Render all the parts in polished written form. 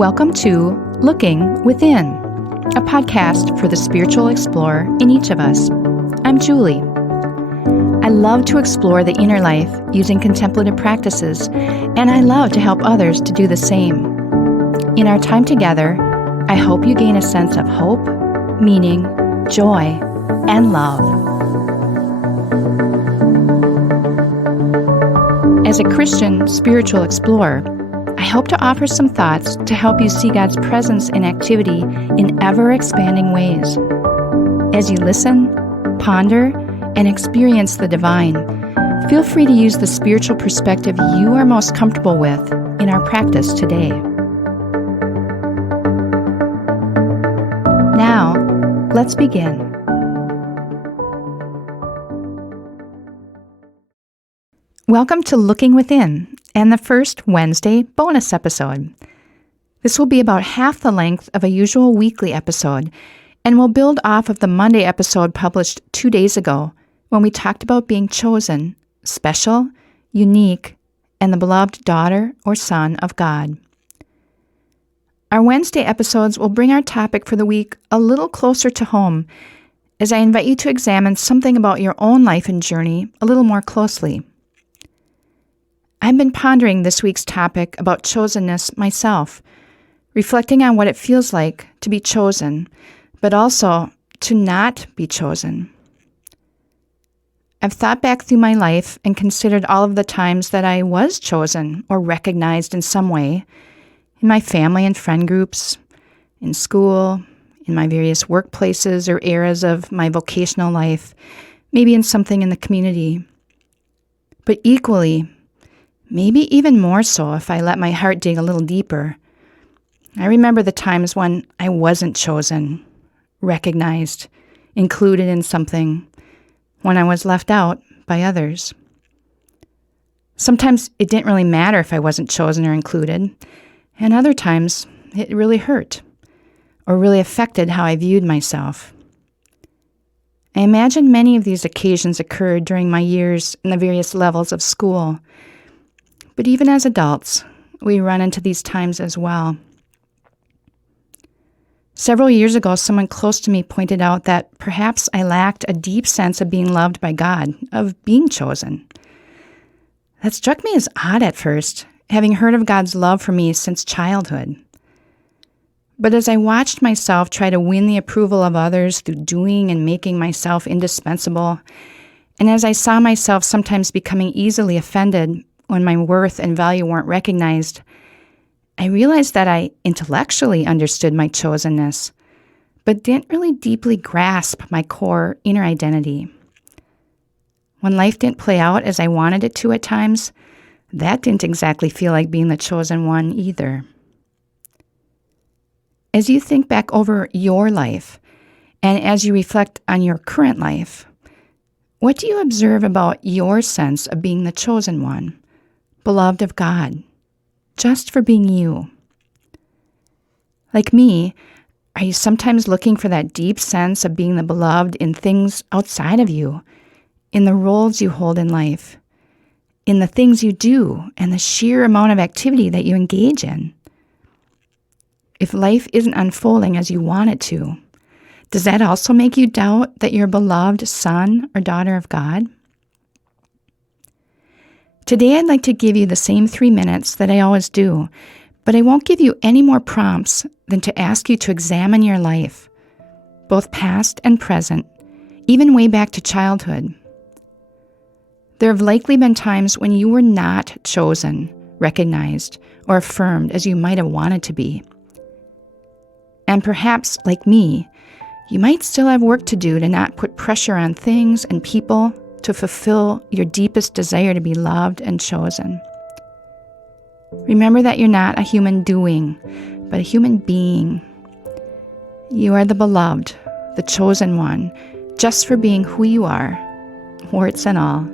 Welcome to Looking Within, a podcast for the spiritual explorer in each of us. I'm Julie. I love to explore the inner life using contemplative practices, and I love to help others to do the same. In our time together, I hope you gain a sense of hope, meaning, joy, and love. As a Christian spiritual explorer, I hope to offer some thoughts to help you see God's presence and activity in ever-expanding ways. As you listen, ponder, and experience the divine, feel free to use the spiritual perspective you are most comfortable with in our practice today. Now, let's begin. Welcome to Looking Within and the first Wednesday bonus episode. This will be about half the length of a usual weekly episode and will build off of the Monday episode published 2 days ago when we talked about being chosen, special, unique, and the beloved daughter or son of God. Our Wednesday episodes will bring our topic for the week a little closer to home as I invite you to examine something about your own life and journey a little more closely. I've been pondering this week's topic about chosenness myself, reflecting on what it feels like to be chosen, but also to not be chosen. I've thought back through my life and considered all of the times that I was chosen or recognized in some way, in my family and friend groups, in school, in my various workplaces or eras of my vocational life, maybe in something in the community. But equally, maybe even more so if I let my heart dig a little deeper, I remember the times when I wasn't chosen, recognized, included in something, when I was left out by others. Sometimes it didn't really matter if I wasn't chosen or included, and other times it really hurt or really affected how I viewed myself. I imagine many of these occasions occurred during my years in the various levels of school. But even as adults, we run into these times as well. Several years ago, someone close to me pointed out that perhaps I lacked a deep sense of being loved by God, of being chosen. That struck me as odd at first, having heard of God's love for me since childhood. But as I watched myself try to win the approval of others through doing and making myself indispensable, and as I saw myself sometimes becoming easily offended when my worth and value weren't recognized, I realized that I intellectually understood my chosenness, but didn't really deeply grasp my core inner identity. When life didn't play out as I wanted it to at times, that didn't exactly feel like being the chosen one either. As you think back over your life, and as you reflect on your current life, what do you observe about your sense of being the chosen one, beloved of God, just for being you? Like me, are you sometimes looking for that deep sense of being the beloved in things outside of you, in the roles you hold in life, in the things you do, and the sheer amount of activity that you engage in? If life isn't unfolding as you want it to, does that also make you doubt that you're a beloved son or daughter of God? Today, I'd like to give you the same 3 minutes that I always do, but I won't give you any more prompts than to ask you to examine your life, both past and present, even way back to childhood. There have likely been times when you were not chosen, recognized, or affirmed as you might have wanted to be. And perhaps, like me, you might still have work to do to not put pressure on things and people to fulfill your deepest desire to be loved and chosen. Remember that you're not a human doing, but a human being. You are the beloved, the chosen one, just for being who you are, warts and all.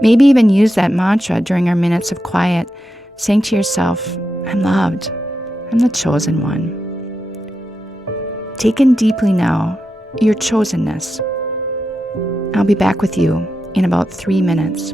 Maybe even use that mantra during our minutes of quiet, saying to yourself, I'm loved, I'm the chosen one. Take in deeply now your chosenness. I'll be back with you in about 3 minutes.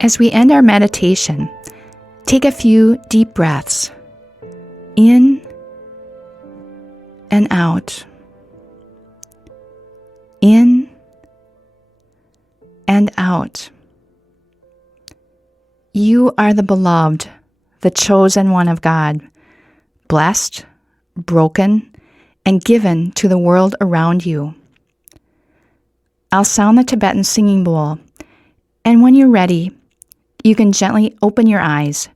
As we end our meditation, take a few deep breaths in and out. In and out. You are the beloved, the chosen one of God, blessed, broken, and given to the world around you. I'll sound the Tibetan singing bowl, and when you're ready, you can gently open your eyes,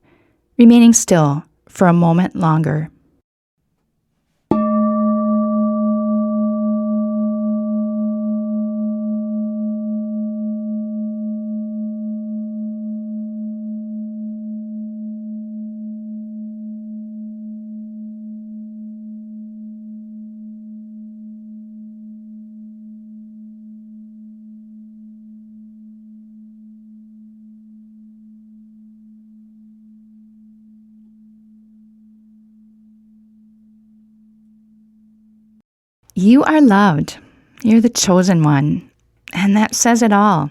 remaining still for a moment longer. You are loved. You're the chosen one. And that says it all.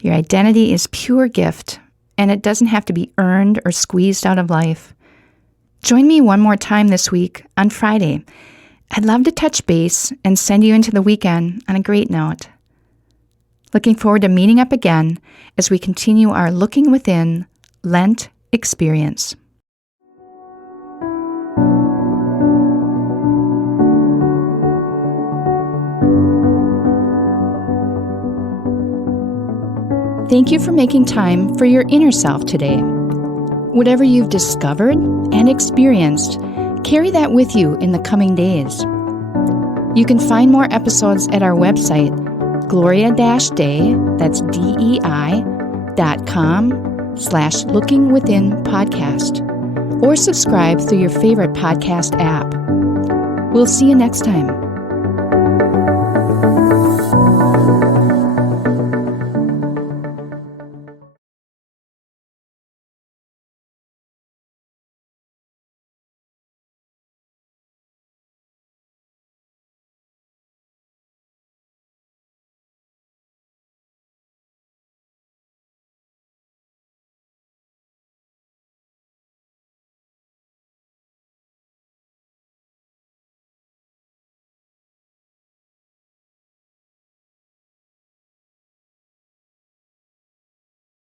Your identity is pure gift, and it doesn't have to be earned or squeezed out of life. Join me one more time this week on Friday. I'd love to touch base and send you into the weekend on a great note. Looking forward to meeting up again as we continue our Looking Within Lent experience. Thank you for making time for your inner self today. Whatever you've discovered and experienced, carry that with you in the coming days. You can find more episodes at our website, gloria-dei, that's DEI.com/lookingwithinpodcast, or subscribe through your favorite podcast app. We'll see you next time.